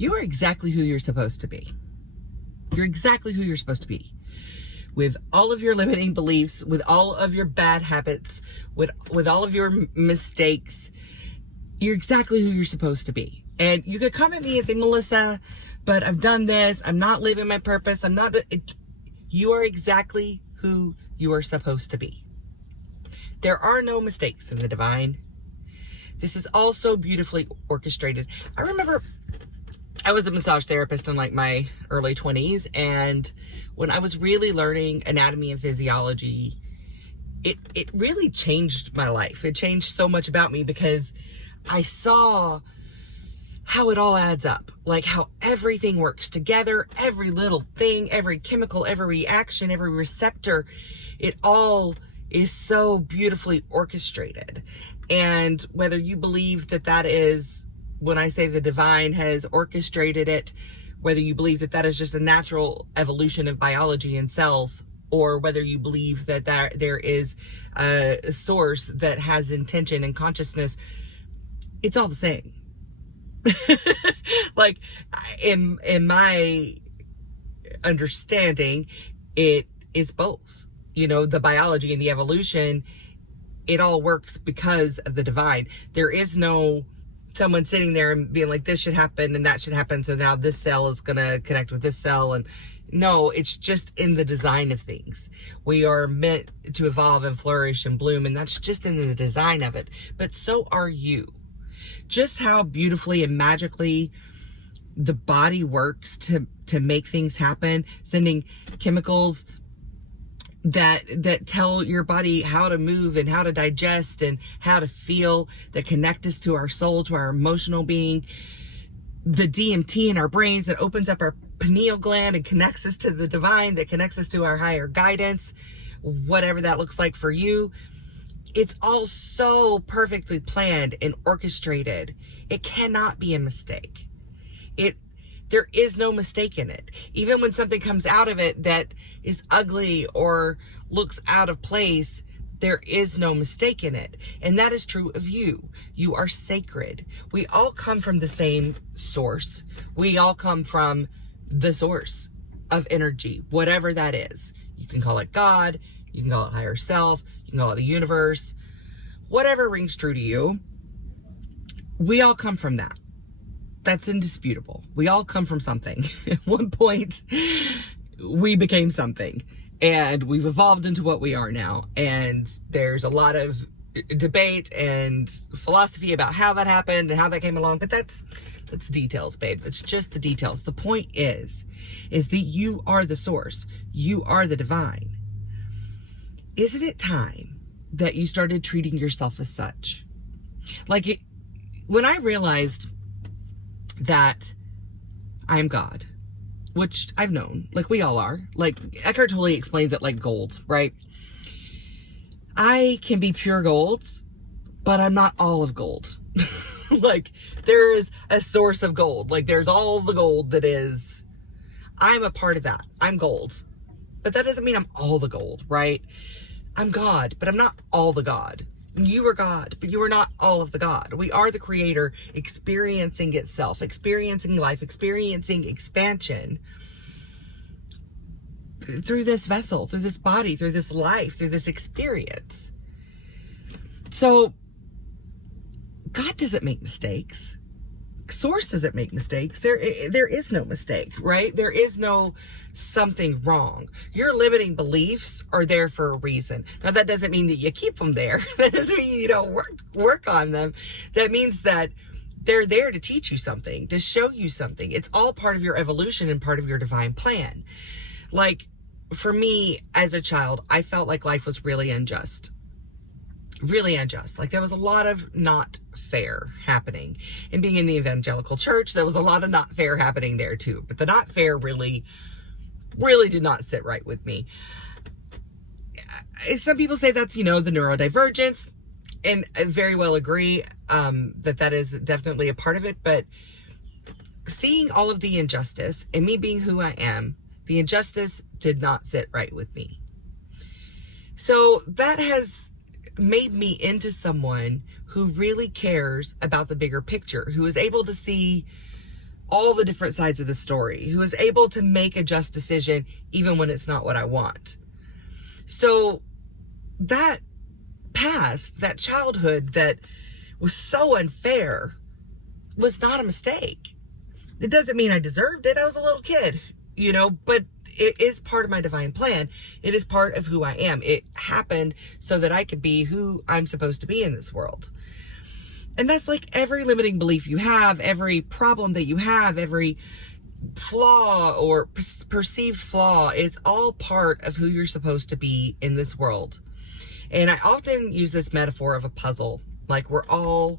You are exactly who you're supposed to be. You're exactly who you're supposed to be. With all of your limiting beliefs, with all of your bad habits, with all of your mistakes, you're exactly who you're supposed to be. And you could come at me and say, Melissa, but I've done this. I'm not living my purpose. You are exactly who you are supposed to be. There are no mistakes in the divine. This is all so beautifully orchestrated. I remember I was a massage therapist in like my early 20s. And when I was really learning anatomy and physiology, it really changed my life. It changed so much about me because I saw how it all adds up, like how everything works together, every little thing, every chemical, every reaction, every receptor, it all is so beautifully orchestrated. And whether you believe that is, when I say the divine has orchestrated it, whether you believe that is just a natural evolution of biology and cells, or whether you believe that there is a source that has intention and consciousness, it's all the same. Like in my understanding, it is both. You know, the biology and the evolution, it all works because of the divine. There is no someone sitting there and being like, this should happen and that should happen, so now this cell is going to connect with this cell. And no, it's just in the design of things. We are meant to evolve and flourish and bloom, and that's just in the design of it. But so are you. Just how beautifully and magically the body works to make things happen, sending chemicals that tell your body how to move and how to digest and how to feel, that connect us to our soul, to our emotional being. The DMT in our brains that opens up our pineal gland and connects us to the divine, that connects us to our higher guidance, whatever that looks like for you. It's all so perfectly planned and orchestrated. It cannot be a mistake. There is no mistake in it. Even when something comes out of it that is ugly or looks out of place, there is no mistake in it. And that is true of you. You are sacred. We all come from the same source. We all come from the source of energy, whatever that is. You can call it God, you can call it higher self, you can call it the universe, whatever rings true to you. We all come from that. That's indisputable. We all come from something. At one point, we became something, and we've evolved into what we are now. And there's a lot of debate and philosophy about how that happened and how that came along, but that's details, babe. That's just the details. The point is that you are the source. You are the divine. Isn't it time that you started treating yourself as such? When I realized that I am God, which I've known, like we all are, like Eckhart Tolle explains it like gold, right? I can be pure gold, but I'm not all of gold. Like there is a source of gold. Like there's all the gold that is. I'm a part of that. I'm gold, but that doesn't mean I'm all the gold, right? I'm God, but I'm not all the God. You are God, but you are not all of the God. We are the creator experiencing itself, experiencing life, experiencing expansion through this vessel, through this body, through this life, through this experience. So God doesn't make mistakes. Source doesn't make mistakes. There is no mistake, right? There is no something wrong. Your limiting beliefs are there for a reason. Now, that doesn't mean that you keep them there. That doesn't mean you don't work on them. That means that they're there to teach you something, to show you something. It's all part of your evolution and part of your divine plan. Like, for me, as a child, I felt like life was really unjust. Really unjust. Like there was a lot of not fair happening. And being in the evangelical church, there was a lot of not fair happening there too. But the not fair really did not sit right with me. Some people say that's, the neurodivergence. And I very well agree that is definitely a part of it. But seeing all of the injustice and me being who I am, the injustice did not sit right with me. So that has made me into someone who really cares about the bigger picture, who is able to see all the different sides of the story, who is able to make a just decision even when it's not what I want. So that past, that childhood that was so unfair, was not a mistake. It doesn't mean I deserved it. I was a little kid, but it is part of my divine plan. It is part of who I am. It happened so that I could be who I'm supposed to be in this world. And that's like every limiting belief you have, every problem that you have, every flaw or perceived flaw. It's all part of who you're supposed to be in this world. And I often use this metaphor of a puzzle. Like, we're all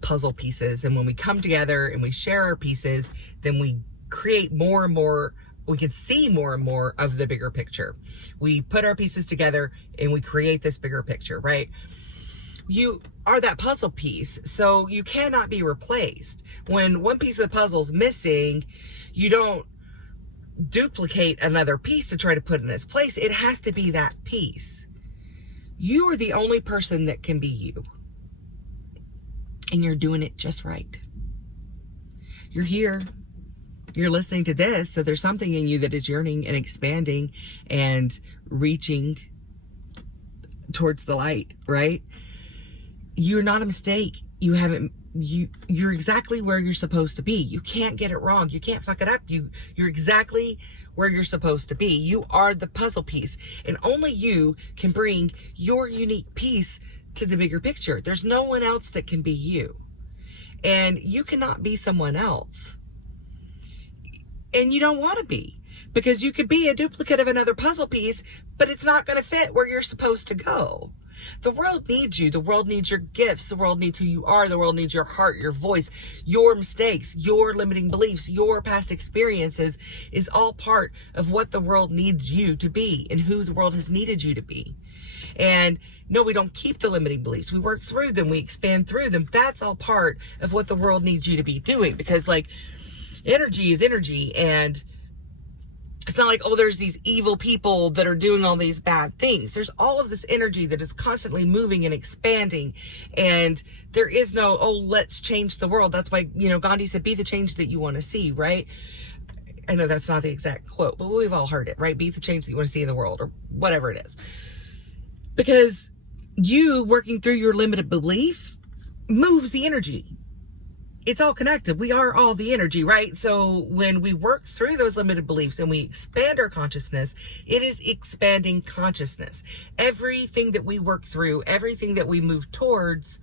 puzzle pieces. And when we come together and we share our pieces, then we create more and more. We can see more and more of the bigger picture. We put our pieces together and we create this bigger picture, right? You are that puzzle piece, so you cannot be replaced. When one piece of the puzzle is missing, you don't duplicate another piece to try to put in its place. It has to be that piece. You are the only person that can be you. And you're doing it just right. You're here. You're listening to this, so there's something in you that is yearning and expanding and reaching towards the light, right? You're not a mistake. You're exactly where you're supposed to be. You can't get it wrong. You can't fuck it up. You're exactly where you're supposed to be. You are the puzzle piece, and only you can bring your unique piece to the bigger picture. There's no one else that can be you, and you cannot be someone else. And you don't want to be, because you could be a duplicate of another puzzle piece, but it's not going to fit where you're supposed to go. The world needs you. The world needs your gifts. The world needs who you are. The world needs your heart, your voice, your mistakes, your limiting beliefs, your past experiences is all part of what the world needs you to be and who the world has needed you to be. And no, we don't keep the limiting beliefs. We work through them. We expand through them. That's all part of what the world needs you to be doing, because energy is energy, and it's not like, oh, there's these evil people that are doing all these bad things. There's all of this energy that is constantly moving and expanding, and there is no, oh, let's change the world. That's why, Gandhi said, be the change that you want to see, right? I know that's not the exact quote, but we've all heard it, right? Be the change that you want to see in the world, or whatever it is. Because you working through your limited belief moves the energy. It's all connected. We are all the energy, right? So when we work through those limited beliefs and we expand our consciousness, it is expanding consciousness. Everything that we work through, everything that we move towards,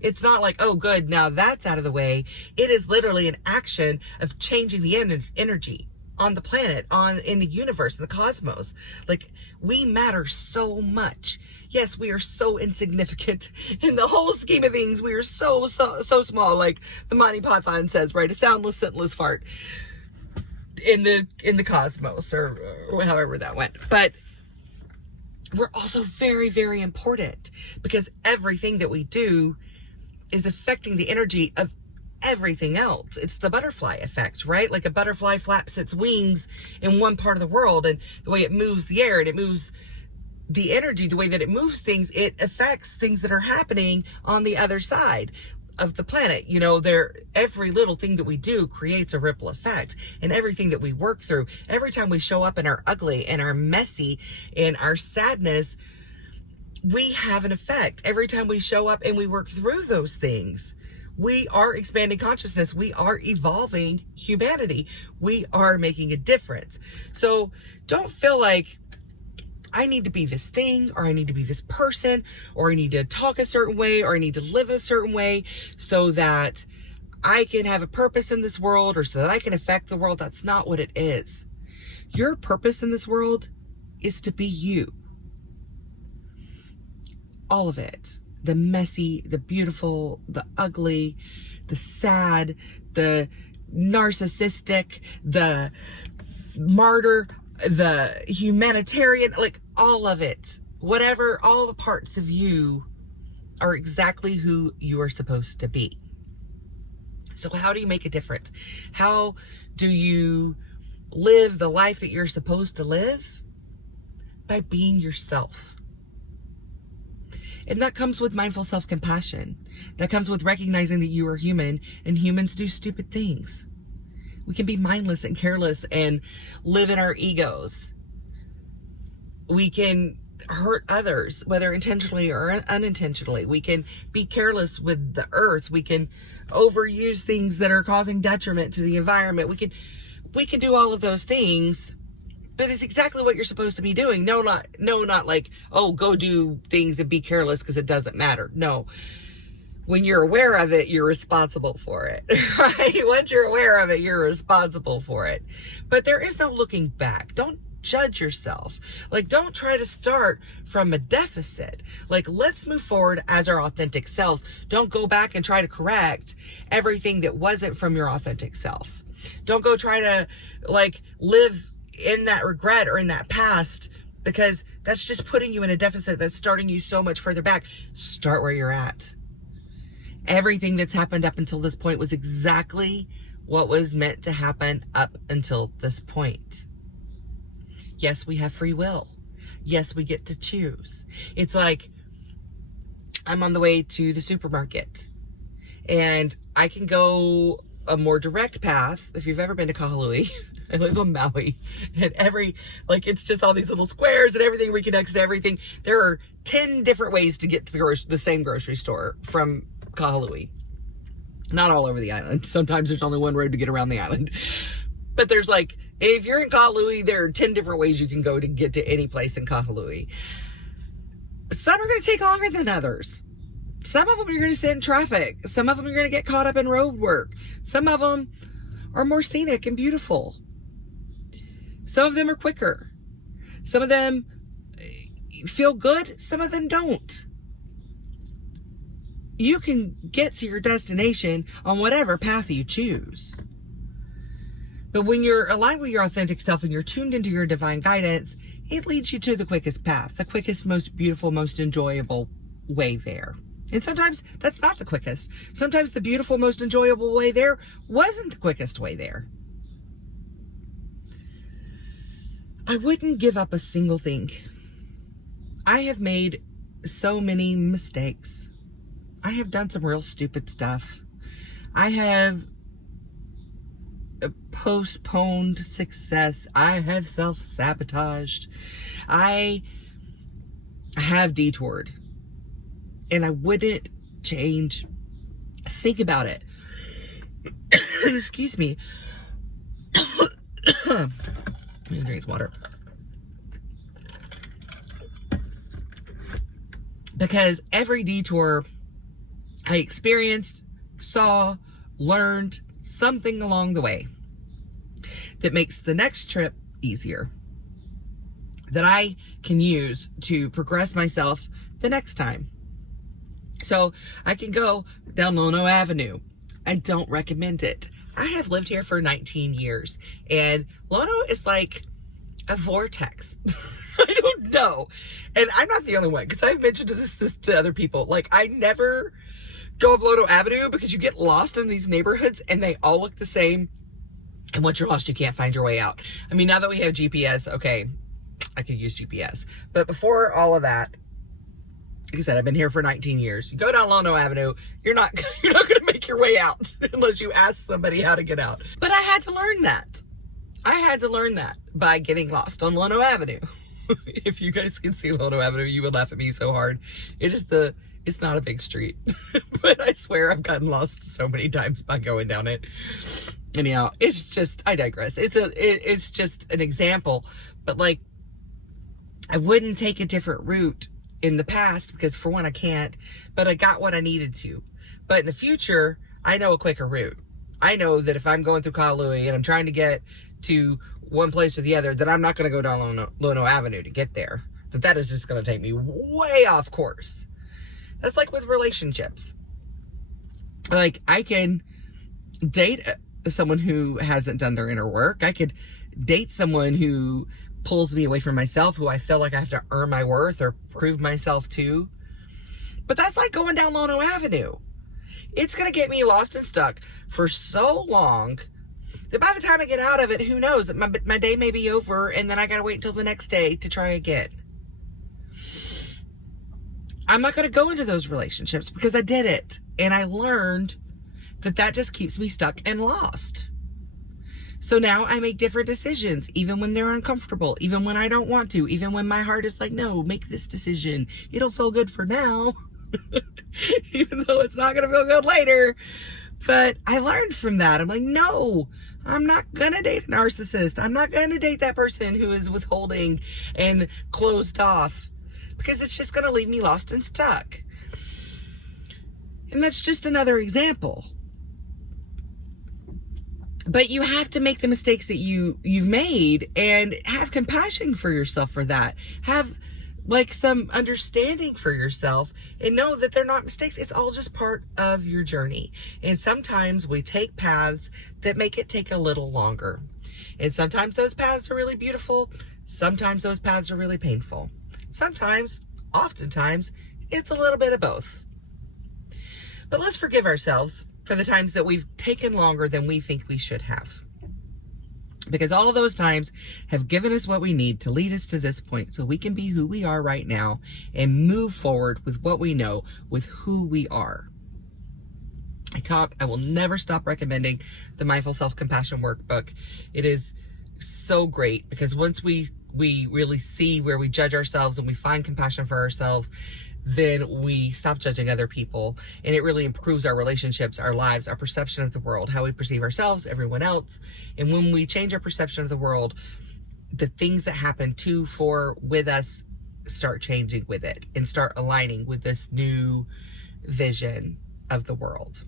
it's not like, oh, good, now that's out of the way. It is literally an action of changing the energy on the planet, in the universe, in the cosmos. Like, we matter so much. Yes, we are so insignificant in the whole scheme of things. We are so small. Like the Monty Python says, right? A soundless, scentless fart in the cosmos, or however that went. But we're also very, very important, because everything that we do is affecting the energy of everything else. It's the butterfly effect, right? Like a butterfly flaps its wings in one part of the world, and the way it moves the air and it moves the energy, the way that it moves things, it affects things that are happening on the other side of the planet. Every little thing that we do creates a ripple effect, and everything that we work through, every time we show up in our ugly and our messy and our sadness, we have an effect. Every time we show up and we work through those things, we are expanding consciousness. We are evolving humanity. We are making a difference. So don't feel like I need to be this thing, or I need to be this person, or I need to talk a certain way, or I need to live a certain way so that I can have a purpose in this world, or so that I can affect the world. That's not what it is. Your purpose in this world is to be you. All of it. The messy, the beautiful, the ugly, the sad, the narcissistic, the martyr, the humanitarian, like all of it. Whatever, all the parts of you are exactly who you are supposed to be. So how do you make a difference? How do you live the life that you're supposed to live? By being yourself. And that comes with mindful self-compassion. That comes with recognizing that you are human, and humans do stupid things. We can be mindless and careless and live in our egos. We can hurt others, whether intentionally or unintentionally. We can be careless with the earth. We can overuse things that are causing detriment to the environment. We can do all of those things, but it's exactly what you're supposed to be doing. No, not like, oh, go do things and be careless because it doesn't matter. No. When you're aware of it, you're responsible for it, right? Once you're aware of it, you're responsible for it. But there is no looking back. Don't judge yourself. Like, don't try to start from a deficit. Like, let's move forward as our authentic selves. Don't go back and try to correct everything that wasn't from your authentic self. Don't go try to, like, live in that regret or in that past, because that's just putting you in a deficit that's starting you so much further back. Start where you're at. Everything that's happened up until this point was exactly what was meant to happen up until this point. Yes, we have free will. Yes, we get to choose. It's like, I'm on the way to the supermarket and I can go a more direct path. If you've ever been to Kahului, I live on Maui, and it's just all these little squares and everything reconnects to everything. There are 10 different ways to get to the same grocery store from Kahului. Not all over the island. Sometimes there's only one road to get around the island. But there's like, if you're in Kahului, there are 10 different ways you can go to get to any place in Kahului. Some are going to take longer than others. Some of them you're going to sit in traffic. Some of them you're going to get caught up in road work. Some of them are more scenic and beautiful. Some of them are quicker. Some of them feel good. Some of them don't. You can get to your destination on whatever path you choose. But when you're aligned with your authentic self and you're tuned into your divine guidance, it leads you to the quickest path, the quickest, most beautiful, most enjoyable way there. And sometimes that's not the quickest. Sometimes the beautiful, most enjoyable way there wasn't the quickest way there. I wouldn't give up a single thing. I have made so many mistakes. I have done some real stupid stuff. I have postponed success. I have self-sabotaged. I have detoured. And I wouldn't change. Think about it. Excuse me. I'm gonna drink some water. Because every detour I experienced, saw, learned something along the way that makes the next trip easier, that I can use to progress myself the next time. So I can go down Lono Avenue. I don't recommend it. I have lived here for 19 years and Lono is like a vortex. I don't know. And I'm not the only one, because I've mentioned this to other people. Like, I never go up Lono Avenue because you get lost in these neighborhoods and they all look the same. And once you're lost, you can't find your way out. I mean, now that we have GPS, okay, I could use GPS. But before all of that, like I said, I've been here for 19 years. You go down Lono Avenue, you're not going to make your way out unless you ask somebody how to get out. But I had to learn that. I had to learn that by getting lost on Lono Avenue. If you guys can see Lono Avenue, you would laugh at me so hard. It's not a big street, but I swear I've gotten lost so many times by going down it. Anyhow, it's just, I digress. It's just an example, but like, I wouldn't take a different route in the past because for one, I can't, but I got what I needed to. But in the future, I know a quicker route. I know that if I'm going through Kahului and I'm trying to get to one place or the other, that I'm not going to go down Lono Avenue to get there. That is just going to take me way off course. That's like with relationships. Like, I can date someone who hasn't done their inner work. I could date someone who pulls me away from myself, who I feel like I have to earn my worth or prove myself to. But that's like going down Lono Avenue. It's going to get me lost and stuck for so long that by the time I get out of it, who knows? My day may be over, and then I got to wait until the next day to try again. I'm not going to go into those relationships because I did it. And I learned that just keeps me stuck and lost. So now I make different decisions, even when they're uncomfortable, even when I don't want to, even when my heart is like, no, make this decision. It'll feel good for now, even though it's not going to feel good later. But I learned from that. I'm like, no, I'm not going to date a narcissist. I'm not going to date that person who is withholding and closed off, because it's just going to leave me lost and stuck. And that's just another example. But you have to make the mistakes that you've made and have compassion for yourself for that. Have like some understanding for yourself and know that they're not mistakes. It's all just part of your journey. And sometimes we take paths that make it take a little longer. And sometimes those paths are really beautiful. Sometimes those paths are really painful. Sometimes, oftentimes, it's a little bit of both. But let's forgive ourselves for the times that we've taken longer than we think we should have. Because all of those times have given us what we need to lead us to this point so we can be who we are right now and move forward with what we know, with who we are. I will never stop recommending the Mindful Self-Compassion Workbook. It is so great because once we really see where we judge ourselves and we find compassion for ourselves, then we stop judging other people, and it really improves our relationships, our lives, our perception of the world, how we perceive ourselves, everyone else. And when we change our perception of the world, the things that happen to, for, with us start changing with it and start aligning with this new vision of the world.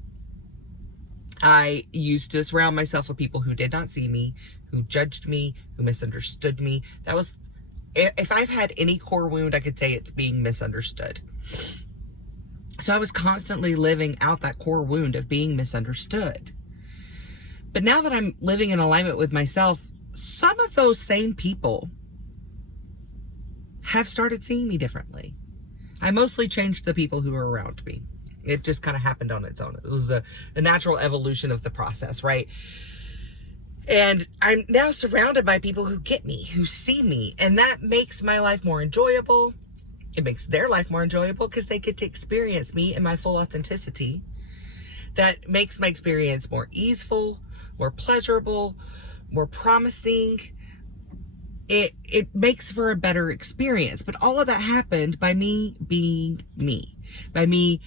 I used to surround myself with people who did not see me, who judged me, who misunderstood me. That was, if I've had any core wound, I could say it's being misunderstood. So I was constantly living out that core wound of being misunderstood. But now that I'm living in alignment with myself, some of those same people have started seeing me differently. I mostly changed the people who were around me. It just kind of happened on its own. It was a natural evolution of the process, right? And I'm now surrounded by people who get me, who see me, and that makes my life more enjoyable. It makes their life more enjoyable because they get to experience me in my full authenticity. That makes my experience more easeful, more pleasurable, more promising. It makes for a better experience. But all of that happened by me being me, by me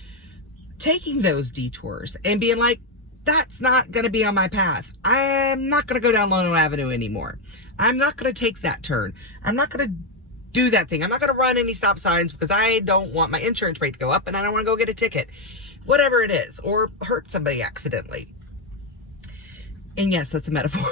taking those detours and being like, that's not going to be on my path. I'm not going to go down Lono Avenue anymore. I'm not going to take that turn. I'm not going to do that thing. I'm not going to run any stop signs because I don't want my insurance rate to go up and I don't want to go get a ticket. Whatever it is, or hurt somebody accidentally. And yes, that's a metaphor.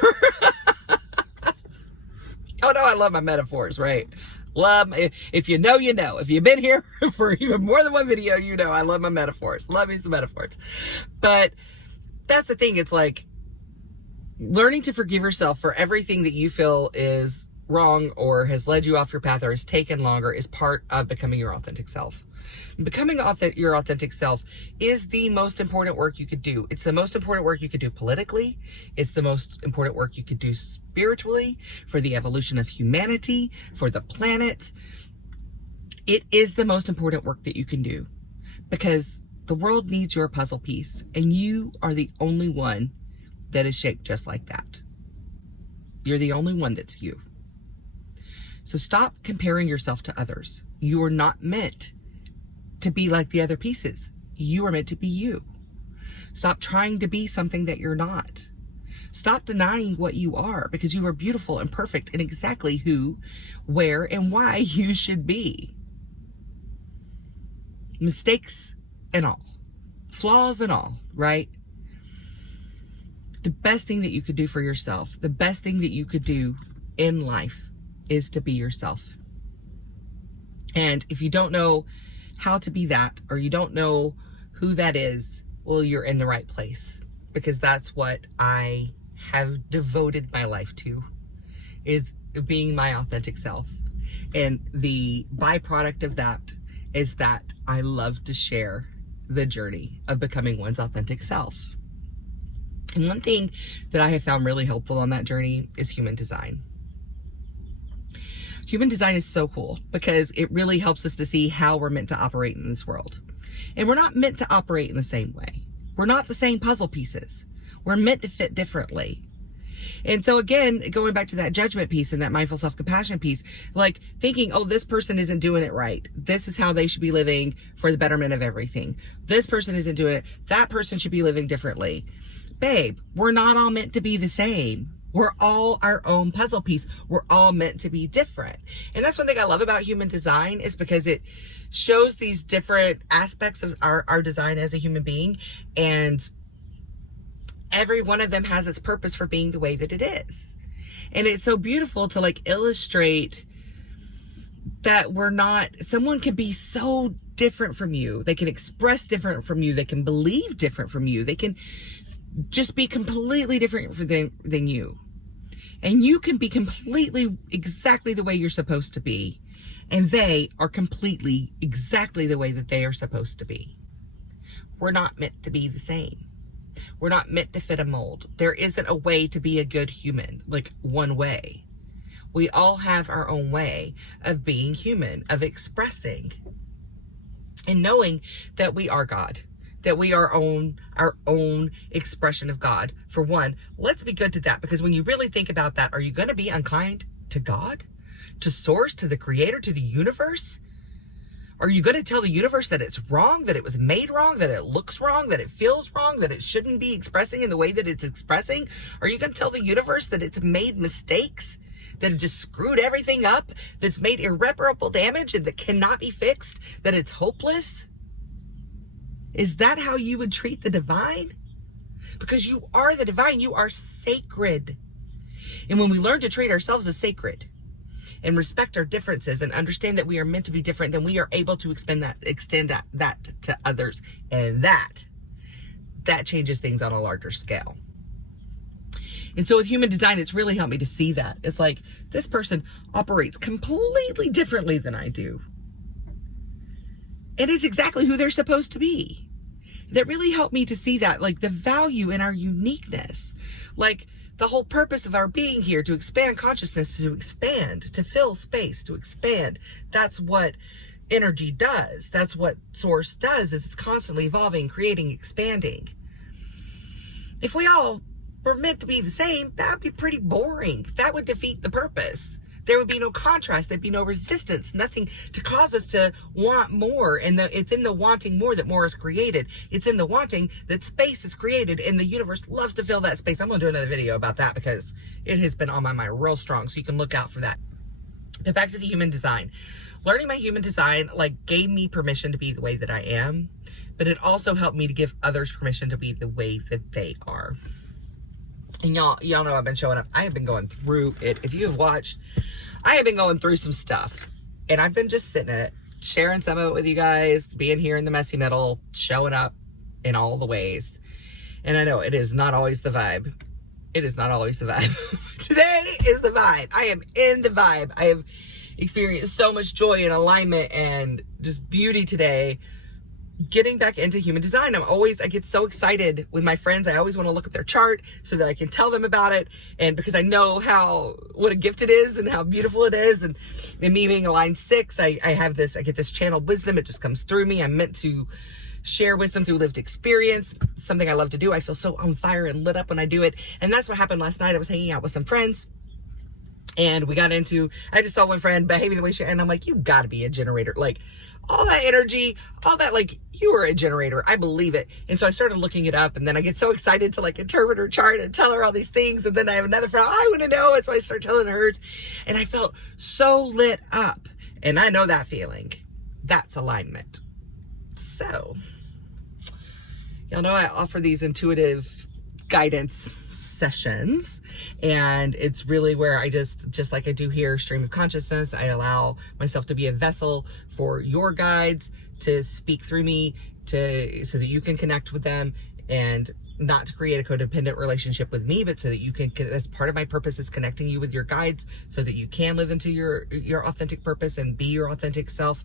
Oh no, I love my metaphors, right? Love, if you know, you know. If you've been here for even more than one video, you know I love my metaphors. Love me some metaphors. But that's the thing. It's like learning to forgive yourself for everything that you feel is wrong or has led you off your path or has taken longer is part of becoming your authentic self. Becoming your authentic self is the most important work you could do. It's the most important work you could do politically. It's the most important work you could do spiritually, for the evolution of humanity, for the planet. It is the most important work that you can do because the world needs your puzzle piece, and you are the only one that is shaped just like that. You're the only one that's you. So stop comparing yourself to others. You are not meant to be like the other pieces. You are meant to be you. Stop trying to be something that you're not. Stop denying what you are, because you are beautiful and perfect and exactly who, where, and why you should be. Mistakes and all, flaws and all, right? The best thing that you could do for yourself, the best thing that you could do in life is to be yourself. And if you don't know how to be that, or you don't know who that is, well, you're in the right place, because that's what I have devoted my life to, is being my authentic self. And the byproduct of that is that I love to share the journey of becoming one's authentic self. And one thing that I have found really helpful on that journey is human design. Human design is so cool because it really helps us to see how we're meant to operate in this world. And we're not meant to operate in the same way. We're not the same puzzle pieces. We're meant to fit differently. And so again, going back to that judgment piece and that mindful self-compassion piece, like thinking, oh, this person isn't doing it right. This is how they should be living for the betterment of everything. This person isn't doing it. That person should be living differently. Babe, we're not all meant to be the same. We're all our own puzzle piece. We're all meant to be different. And that's one thing I love about human design, is because it shows these different aspects of our design as a human being. And every one of them has its purpose for being the way that it is. And it's so beautiful to like illustrate that we're not, someone can be so different from you. They can express different from you. They can believe different from you. They can just be completely different than you. And you can be completely exactly the way you're supposed to be. And they are completely exactly the way that they are supposed to be. We're not meant to be the same. We're not meant to fit a mold. There isn't a way to be a good human, like one way. We all have our own way of being human, of expressing, and knowing that we are God, that we are our own expression of God. For one, let's be good to that, because when you really think about that, are you going to be unkind to God, to source, to the creator, to the universe? Are you going to tell the universe that it's wrong, that it was made wrong, that it looks wrong, that it feels wrong, that it shouldn't be expressing in the way that it's expressing? Are you going to tell the universe that it's made mistakes, that it just screwed everything up, that's made irreparable damage and that cannot be fixed, that it's hopeless? Is that how you would treat the divine? Because you are the divine. You are sacred. And when we learn to treat ourselves as sacred and respect our differences and understand that we are meant to be different, then we are able to extend that to others. And that changes things on a larger scale. And so with human design, it's really helped me to see that. It's like, this person operates completely differently than I do. And it's exactly who they're supposed to be. That really helped me to see that, like the value in our uniqueness, like the whole purpose of our being here, to expand consciousness, to expand, to fill space, to expand. That's what energy does. That's what source does, is it's constantly evolving, creating, expanding. If we all were meant to be the same, that would be pretty boring. That would defeat the purpose. There would be no contrast. There'd be no resistance, nothing to cause us to want more. And it's in the wanting more that more is created. It's in the wanting that space is created, and the universe loves to fill that space. I'm going to do another video about that because it has been on my mind real strong. So you can look out for that. But back to the human design. Learning my human design, like, gave me permission to be the way that I am, but it also helped me to give others permission to be the way that they are. And y'all know I've been showing up. I have been going through it. If you have watched, I have been going through some stuff, and I've been just sitting in it, sharing some of it with you guys, being here in the messy middle, showing up in all the ways. And I know it is not always the vibe. It is not always the vibe. Today is the vibe. I am in the vibe. I have experienced so much joy and alignment and just beauty today. Getting back into human design, I get so excited with my friends. I always want to look up their chart so that I can tell them about it. And because I know what a gift it is and how beautiful it is. And me being aligned 6, I get this channeled wisdom. It just comes through me. I'm meant to share wisdom through lived experience. It's something I love to do. I feel so on fire and lit up when I do it. And that's what happened last night. I was hanging out with some friends, and I just saw one friend behaving the way and I'm like, you gotta be a generator. Like, all that energy, all that, like, you are a generator. I believe it. And so I started looking it up, and then I get so excited to, like, interpret her chart and tell her all these things. And then I have another friend, I want to know it. So I start telling hers, and I felt so lit up. And I know that feeling. That's alignment. So, y'all know I offer these intuitive guidance sessions, and it's really where I just like I do here, stream of consciousness, I allow myself to be a vessel for your guides to speak through me, so that you can connect with them, and not to create a codependent relationship with me, but so that you can, as part of my purpose is connecting you with your guides so that you can live into your authentic purpose and be your authentic self.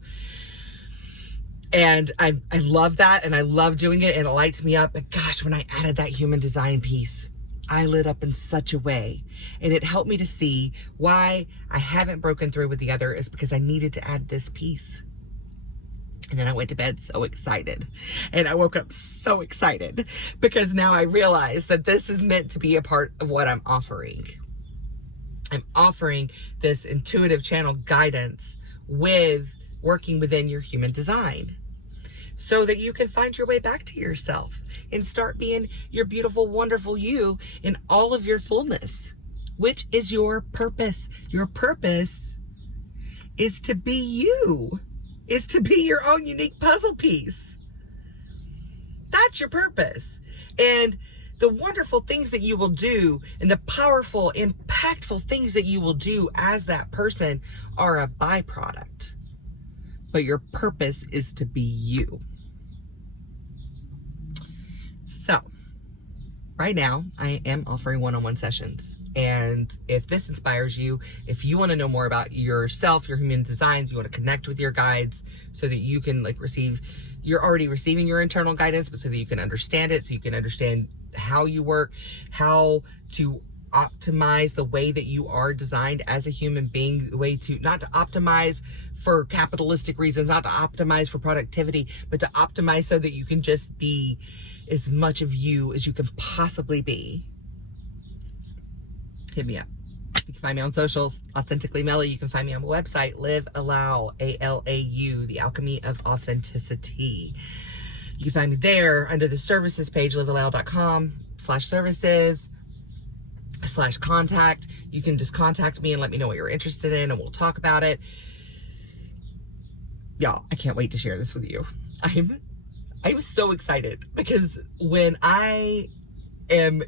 And I love that, and I love doing it, and it lights me up. But gosh, when I added that human design piece, I lit up in such a way, and it helped me to see why I haven't broken through with the other, is because I needed to add this piece. And then I went to bed so excited. And I woke up so excited because now I realize that this is meant to be a part of what I'm offering. I'm offering this intuitive channel guidance with working within your human design so that you can find your way back to yourself and start being your beautiful, wonderful you in all of your fullness, which is your purpose. Your purpose is to be you. Is to be your own unique puzzle piece. That's your purpose. And the wonderful things that you will do and the powerful, impactful things that you will do as that person are a byproduct. But your purpose is to be you. So, right now, I am offering one-on-one sessions. And if this inspires you, if you want to know more about yourself, your human designs, you want to connect with your guides so that you can you're already receiving your internal guidance, but so that you can understand it, so you can understand how you work, how to optimize the way that you are designed as a human being, the way to, not to optimize for capitalistic reasons, not to optimize for productivity, but to optimize so that you can just be as much of you as you can possibly be. Hit me up. You can find me on socials, Authentically Melly. You can find me on my website, Live Allow, ALAU, The Alchemy of Authenticity. You can find me there under the services page, liveallow.com/services/contact. You can just contact me and let me know what you're interested in and we'll talk about it. Y'all, I can't wait to share this with you. I'm so excited because when I am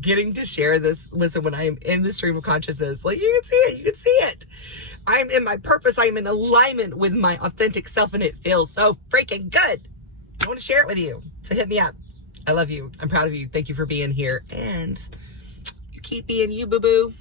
getting to share this, listen, when I am in the stream of consciousness, like you can see it. I'm in my purpose. I'm in alignment with my authentic self and it feels so freaking good. I want to share it with you. So hit me up. I love you. I'm proud of you. Thank you for being here and you keep being you, boo-boo.